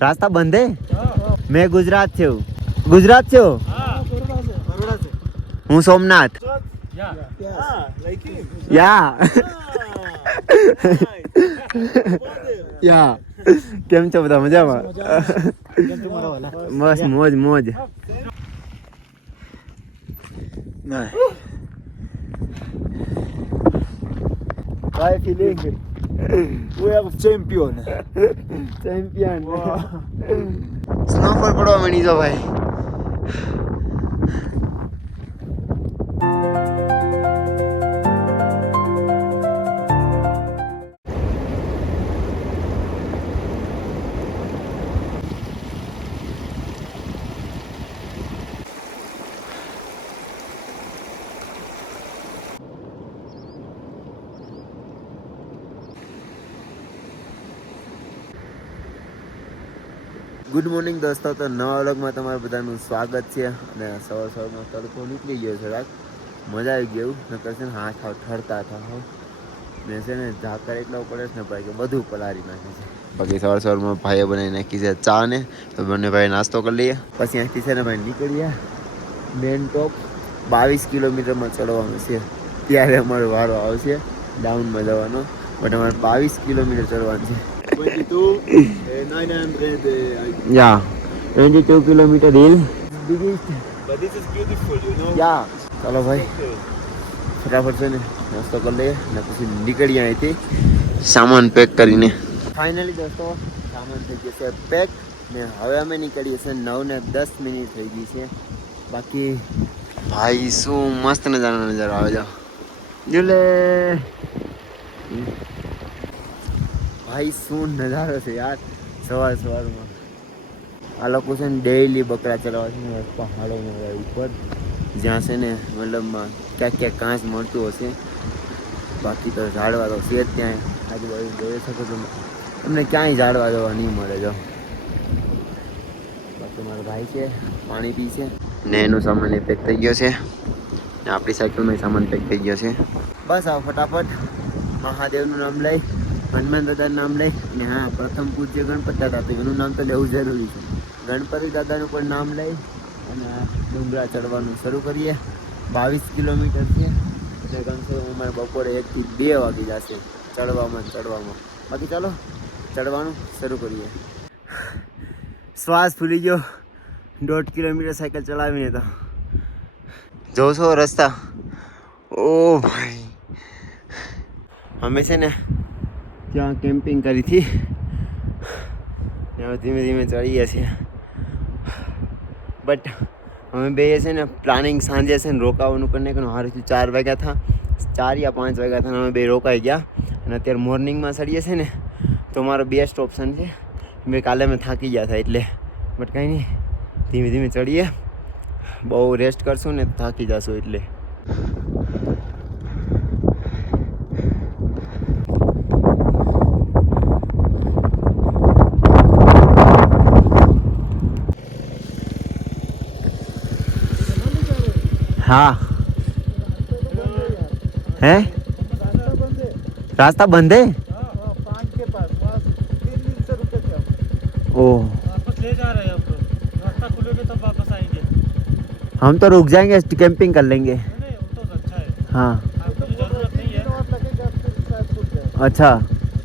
रास्ता बंद है। मैं गुजरात से हूँ। गुजरात से हो? हूँ सोमनाथ। या या કેમ છો બધા મજામાં? બસ મોજ મોજ. How feeling? We are champion. Champion. Snowfall પડવા મળી જો ભાઈ. ગુડ મોર્નિંગ દોસ્તો. તો નવા વ્લોગમાં તમારું બધાનું સ્વાગત છે. અને સવારમાં તડકો નીકળી ગયો છે, રાત મજા આવી ગયું. નકર છે ને હાથ ઠરતા હતા ને છે ને ઝાકર એટલો પડે છે ને ભાઈ કે બધું પલારી નાખે છે. બાકી સવારમાં ભાઈએ બનાવી નાખી છે ચા ને, તો બંને ભાઈ નાસ્તો કરી લઈએ. પછી અહીંથી છે ને ભાઈ નીકળીએ મેન ટોપ. 22 કિલોમીટરમાં ચડવાનું છે, ત્યારે અમારો વારો આવશે ડાઉનમાં જવાનો. બટ અમારે 22 કિલોમીટર ચડવાનું છે. 22, 900. Yeah, 22 kilometer hill. Biggest. But this is beautiful, you know. Yeah. ચાલો ભાઈ ફટાફટ છે ને નાસ્તો કરી લઈએ ને પછી નીકળીએ અહીંથી સામાન પેક કરીને. ફાઇનલી દોસ્તો સામાન થઈ જશે પેક ને હવે અમે નીકળીએ છીએ. 9:10 થઈ ગઈ છે. બાકી ભાઈ શું મસ્ત નજારો આવે છે. જુલે ભાઈ શું નજારો છે યાર. સવારમાં આ લોકો છે ને ડેઈલી બકરા ચલાવવા છે ને પહાડોમાં ઉપર, જ્યાં છે ને મતલબમાં ક્યાંક કાંચ મળતું હશે. બાકી તો ઝાડવા તો છે જ ત્યાં આજુબાજુ જોઈ શકો છો. તમને ક્યાંય ઝાડવા જોવા નહીં મળે. જો બાકી મારો ભાઈ છે પાણી પી છે ને એનો સામાન એ પેક થઈ ગયો છે ને આપણી સાયકલમાં સામાન પેક થઈ ગયો છે. બસ આવો ફટાફટ મહાદેવનું નામ લઈ, હનુમાન દાદાનું નામ લઈ. અને હા, પ્રથમ પૂજ્ય ગણપતિ દાદા, તો એનું નામ તો લેવું જરૂરી છે. ગણપતિ દાદાનું પણ નામ લઈ અને ડુંગરા ચડવાનું શરૂ કરીએ. 22 કિલોમીટર છે એટલે કમસે કમ અમારે બપોરે 1 થી 2 વાગી જશે ચડવામાં. બાકી ચાલો ચડવાનું શરૂ કરીએ. શ્વાસ ફૂલી ગયો 1.5 કિલોમીટર સાયકલ ચલાવીને. તો જોશો રસ્તા. ઓ ભાઈ અમે છે ને ત્યાં કેમ્પિંગ કરી હતી, હવે ધીમે ધીમે ચડીએ છીએ. બટ અમે બે છે ને પ્લાનિંગ સાંજે છે ને રોકાવાનું કરીને કે હારીથી 4 વાગ્યા હતા, 4 યા 5 વાગ્યા હતા. અમે બે રોકાઈ ગયા અને અત્યારે મોર્નિંગમાં ચડીએ છીએ ને તો મારો બેસ્ટ ઓપ્શન છે. મેં કાલે અમે થાકી ગયા હતા એટલે. બટ કંઈ નહીં, ધીમે ધીમે ચડીએ. બહુ રેસ્ટ કરશું ને થાકી જશું એટલે. हाँ है रास्ता बंद है। 5 के पास 3 दिन से रुके थे हम। ओह, वापस ले जा रहे हैं हम लोग। रास्ता खुलेगा तब वापस आएंगे। हम तो रुक जाएंगे, कैंपिंग कर लेंगे। नहीं वो तो अच्छा है। हाँ आपको जरूरत नहीं है। और लगेगा फिर शायद खुल जाए। अच्छा,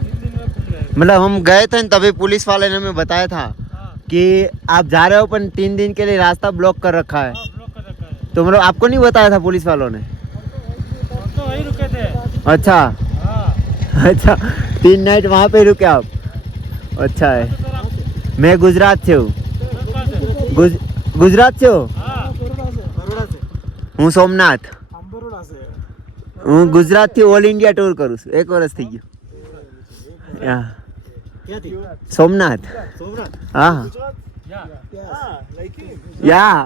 3 दिन में खुल जाएगा। मतलब हम गए थे तभी पुलिस वाले ने हमें बताया था हाँ कि आप जा रहे हो पर 3 दिन के लिए रास्ता ब्लॉक कर रखा है। ब्लॉक कर रखा है। तो मतलब आपको नहीं बताया था पुलिस वालों ने? हम तो वहीं रुके थे। अच्छा हाँ अच्छा, 3 नाइट वहाँ पे रुके आप? अच्छा है। मैं गुजरात से हूँ। गुजरात से हो? बरोड़ा से। હું સોમનાથ. हम बरोड़ा से। હું ગુજરાતથી ઓલ ઇન્ડિયા ટૂર કરું છું. 1 વર્ષ થઈ ગયું. क्या थी? સોમનાથ. सोमनाथ। હા या लाइक યા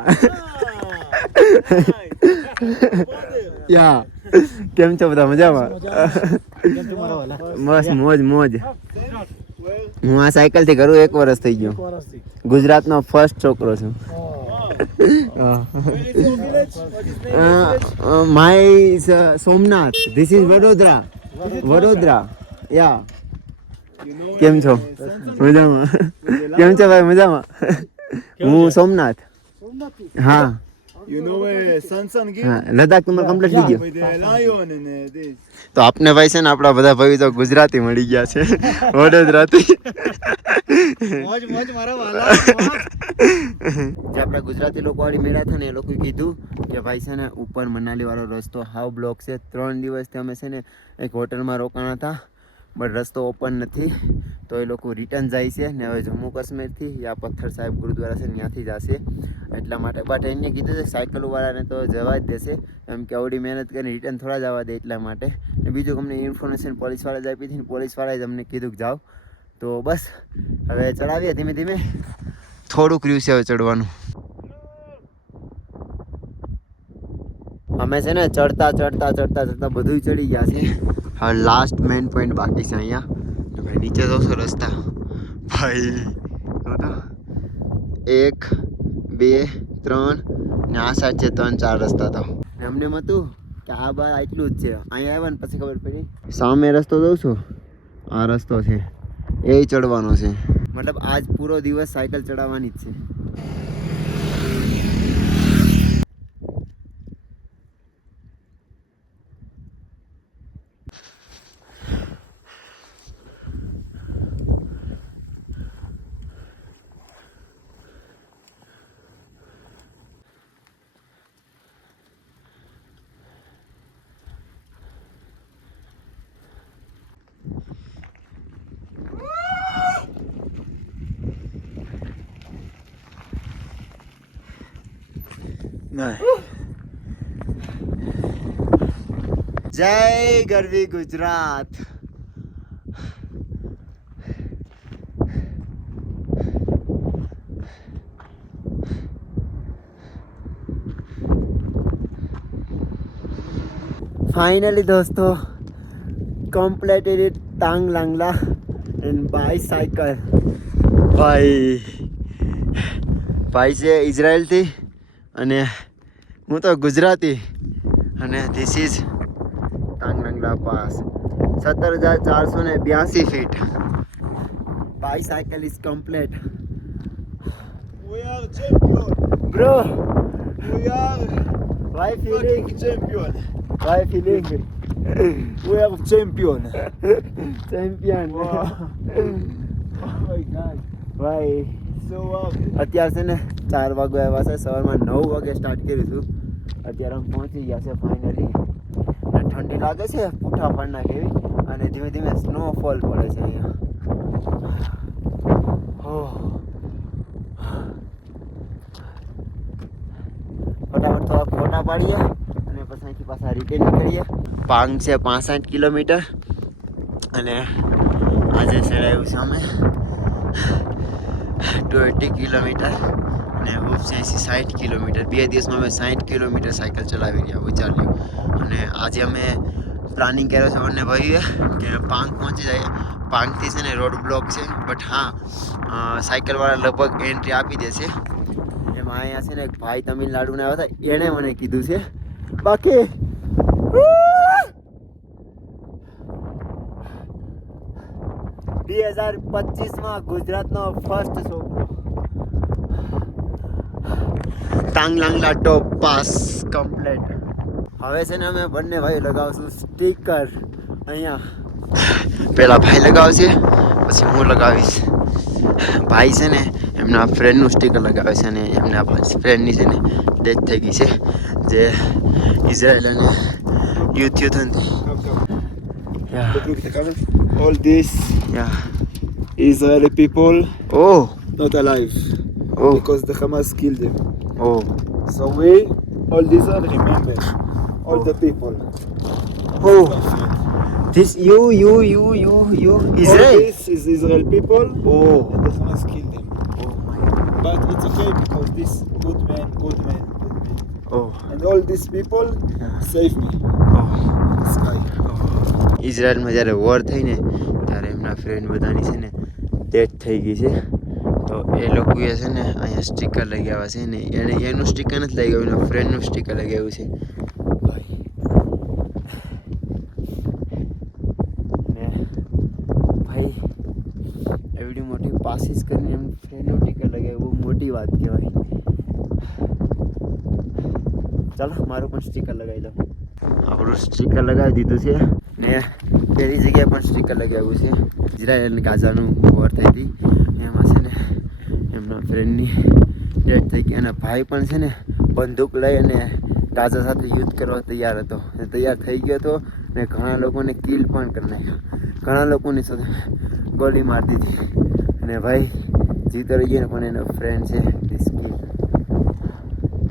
યા કેમ છો બધા મજામાં? બસ મોજ મોજ. હું આ સાયકલ થી કરું 1 વર્ષ થઈ ગયું. ગુજરાતનો ફર્સ્ટ છોકરો છું. My Somnath. This is Vadodara. Vadodara. Yeah કેમ છો? મજામાં. કેમ છો ભાઈ? મજામાં. હું સોમનાથ. હા You know Sansan Gil? હા લદ્દાખ તમારે કમ્પ્લીટ થઈ ગયો. With the lion and this. તો આપને ભાઈ છે ને આપણા બધા ભાઈ તો ગુજરાતી મળી ગયા છે વડોદરાથી. મોજ મોજ મારા વાલા મોજ. જે આપણા ગુજરાતી લોકો વાળી મેળા હતા ને એ લોકોએ કીધું કે ભાઈ છે ને ઉપર મનાલી વાળો રસ્તો હાવ બ્લોક છે. 3 દિવસથી અમે છે ને એક હોટલમાં રોકાણા હતા બટ રસ્તો ઓપન નથી તો એ લોકો રિટર્ન જાય છે ને હવે જમ્મુ કાશ્મીરથી યા પથ્થર સાહેબ ગુરુદ્વારા છે ત્યાંથી જશે એટલા માટે બટ એને કીધું છે સાયકલવાળાને તો જવા જ દેશે એમ કે આવડી મહેનત કરીને રિટર્ન થોડા જવા દે એટલા માટે ને બીજું અમને ઇન્ફોર્મેશન પોલીસવાળા જ આપી હતી ને પોલીસવાળાએ જ અમને કીધું કે જાઓ તો બસ હવે ચડાવીએ ધીમે ધીમે થોડુંક રહ્યું છે હવે ચડવાનું અમે છે ને ચડતા બધું ચડી ગયા છે હવે લાસ્ટ મેઇન પોઈન્ટ બાકી છે અહીંયા ભાઈ નીચે જોશો રસ્તા ભાઈ 1 2 3 ને આ સાઈડ છે 3 4 રસ્તા તો એમને એમ હતું કે આ બાર આટલું જ છે અહીંયા આવ્યા ને પછી ખબર પડી સામે રસ્તો જોઉં છું આ રસ્તો છે એ ચડવાનો છે મતલબ આજ પૂરો દિવસ સાયકલ ચડાવવાની જ છે જય ગરવી ગુજરાત फाइनली दोस्तों completed it टांग लांगला and bicycle ભાઈ છે ઇઝરાયલથી અને હું તો ગુજરાતી અને ધીસ ઇઝ टांग लांगला पास 17,482 feet bicycle is complete We are champion. bro We are why feeling fucking champion. why feeling We are champion. champion Wow. Oh my god. ભાઈ So happy. અત્યારે છે ને 4 વાગે આવ્યા છે સવારમાં 9 વાગે સ્ટાર્ટ કર્યું હતું અત્યારે અમે પહોંચી ગયા છે ફાઇનલી ઠંડી લાગે છે પૂઠા ફાડના કેવી અને ધીમે ધીમે સ્નોફોલ પડે છે અહીંયા ફટાફટ થોડા ફોટા પાડીએ અને પછી અહીંથી પાછા રિટર્ન નીકળીએ પાંગ છે 65 કિલોમીટર અને આજે ચડાવ્યું છે અમે 20 કિલોમીટર અને હુફ છે 60 કિલોમીટર 2 દિવસમાં અમે 60 કિલોમીટર સાયકલ ચલાવી રહ્યા વિચાર લ્યો અને આજે અમે પ્લાનિંગ કર્યો છે બંને ભાઈએ કે પાંગ પહોંચી જાય પાંગથી છે ને રોડ બ્લોક છે બટ હા સાયકલવાળા લગભગ એન્ટ્રી આપી દેશે એમાં અહીંયા છે ને એક ભાઈ તમિલનાડુના આવ્યા હતા એણે મને કીધું છે બાકી 2025 ગુજરાતનો ફર્સ્ટ છોકરો ટાંગ લાંગલા ટોપ પાસ કમ્પ્લીટ હવે છે ને અમે બંને ભાઈ લગાવશું સ્ટીકર અહીંયા પેલા ભાઈ લગાવશે પછી હું લગાવીશ ભાઈ છે ને એમના ફ્રેન્ડનું સ્ટીકર લગાવે છે અને એમના ફ્રેન્ડની છે ને ડેથ થઈ ગઈ છે જે ઇઝરાયલ અને યુદ્ધ થયું All this Israeli people not alive because the Hamas killed them. So we, all these are remember, all the people. This you Israel. All this is Israel people. And the Hamas killed them. My God. But it's okay because this good man. And all these people save me. Sky. ઇઝરાયલમાં જ્યારે war થઈ ને ત્યારે એમના friend બધાની છે ને death થઈ ગઈ છે તો એ લોકોએ છે ને અહીંયા સ્ટીકર લગાવ્યા છે ને એને એનું સ્ટીકર નથી લગાવ્યું એના ફ્રેન્ડનું સ્ટીકર લગાવ્યું છે ને ભાઈ વાત કહેવાય. ચાલો મારું પણ સ્ટીકર લગાવી દો. આપણું સ્ટીકર લગાવી દીધું છે ને પેલી જગ્યાએ પણ સ્ટીકર લગાવ્યું છે. ઇઝરાયલ અને ગાઝાનું વોર થઈ હતી એમાં છે ને એમના ફ્રેન્ડની ડેથ થઈ ગઈ અને ભાઈ પણ છે ને બંદૂક લઈ અને ગાઝા સાથે યુદ્ધ કરવા તૈયાર હતો. તૈયાર થઈ ગયો હતો ને ઘણા લોકોને કિલ પણ કરી નાખ્યા. ઘણા લોકોની સાથે ગોળી મારી દીધી અને ભાઈ જીતો રહી ગયો ને પણ એનો ફ્રેન્ડ છે રિસ્કી.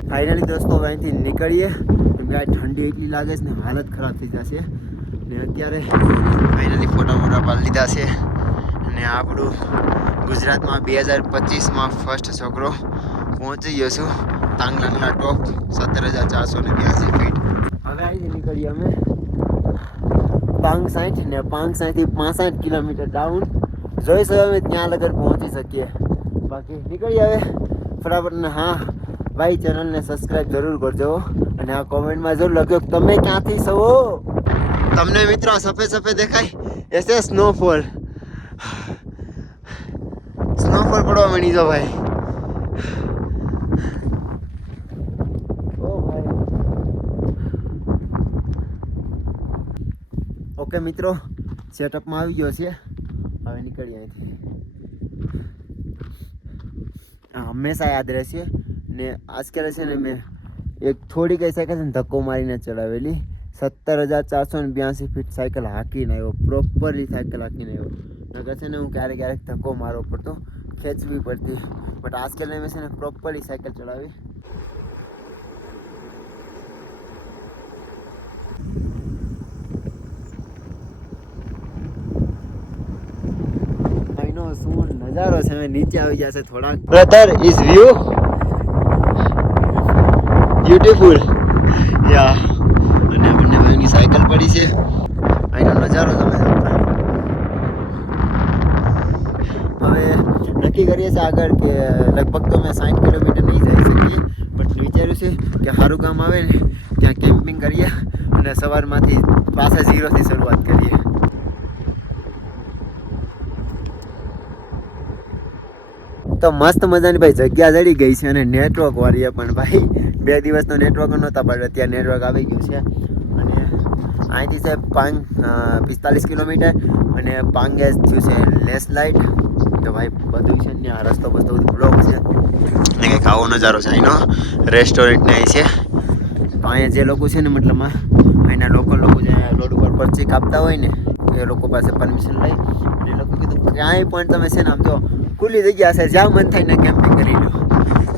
ફાઇનલી દોસ્તો અહીંથી નીકળીએ કેમ કે આ ઠંડી એટલી લાગે છે ને હાલત ખરાબ થઈ જશે. ને અત્યારે ફાઇનલી ફોટા પાડી લીધા છે અને આપણું ગુજરાતમાં 2025માં ફર્સ્ટ છોકરો પહોંચી ગયો છું તાંગલાંગલા ટોપ 17,482 ફીટ. હવે અહીંથી નીકળીએ અમે પાંગ સાઈઠ ને પાંગ સાઈઠથી 65 કિલોમીટર ડાઉન. જોઈશું અમે ત્યાં લગન પહોંચી શકીએ. બાકી નીકળીએ હવે ફટાફટ. ને હા ભાઈ ચેનલને સબસ્ક્રાઈબ જરૂર કરજો અને આ કોમેન્ટમાં જરૂર લખજો તમે ક્યાંથી છો. તમને મિત્રો સફેદ સફેદ દેખાય એસે સ્નોફોલ પડવા માંડી જો ભાઈ. ઓ ભાઈ ઓકે મિત્રો સેટઅપમાં આવી ગયો છે. હવે નીકળીએ અહીંથી. હંમેશા યાદ રહેશે ને આજકાલ છે ને મેં એક થોડી કઈ સાયકલ છે ને ધક્કો મારીને ચલાવેલી 17,482 ફીટ સાયકલ હાંકીને આવ્યો. પ્રોપરલી સાયકલ હાંકીને આવ્યો. નકર છે ને હું ક્યારેક ધક્કો મારવો પડતો, ખેંચવી પડતી. બટ આજકાલ મેં છે ને પ્રોપરલી સાયકલ ચલાવી. શું નજારો છે. હવે નીચે આવી જશે થોડાક. બ્રધર ઇઝ વ્યૂ બ્યુટીફુલ યા. અને બંને ભાઈની સાયકલ પડી છે. અહીંનો નજારો તમે હવે નક્કી કરીએ છીએ આગળ કે લગભગ તો મેં 60 કિલોમીટર નહીં જઈ શકીએ. બટ વિચાર્યું છે કે સારું કામ આવે ને ત્યાં કેમ્પિંગ કરીએ અને સવારમાંથી પાછા 0થી શરૂઆત કરીએ. તો મસ્ત મજાની ભાઈ જગ્યા જડી ગઈ છે અને નેટવર્ક વાળીએ પણ ભાઈ 2 દિવસનો નેટવર્ક નહોતા પણ અત્યારે નેટવર્ક આવી ગયું છે. અને અહીંથી છે 45 કિલોમીટર અને પાંગે થયું છે લેસ લાઇટ. તો ભાઈ બધું છે ને આ રસ્તો બધું બ્લોક છે ને કંઈક આવો નજારો છે. અહીંનો રેસ્ટોરન્ટ ને અહીં છે. તો અહીંયા જે લોકો છે ને મતલબમાં અહીંના લોકલ લોકો જે રોડ ઉપર પરચી કાપતા હોય ને એ લોકો પાસે પરમિશન લઈ એ લોકો કીધું ક્યાંય પણ તમે છે ને આમ તો ખુલ્લી જગ્યા છે જ્યાં મન થાય ને કેમ્પિંગ કરી લો.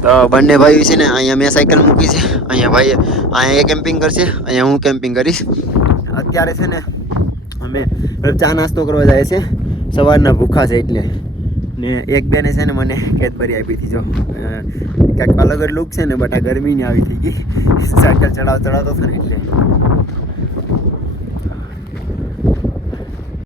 તો બંને ભાઈઓ છે ને અહીંયા મેં સાયકલ મૂકી છે. અહીંયા ભાઈ અહીંયા એ કેમ્પિંગ કરશે, અહીંયા હું કેમ્પિંગ કરીશ. અત્યારે છે ને અમે ચા નાસ્તો કરવા જાય છે. સવારના ભૂખા છે એટલે. ને એક બેને છે ને મને કેદબરી આપી હતી. જો ક્યાંક અલગ જ લુક છે ને બટ આ ગરમીની આવી થઈ ગઈ. સાયકલ ચડાવતો હતો ને એટલે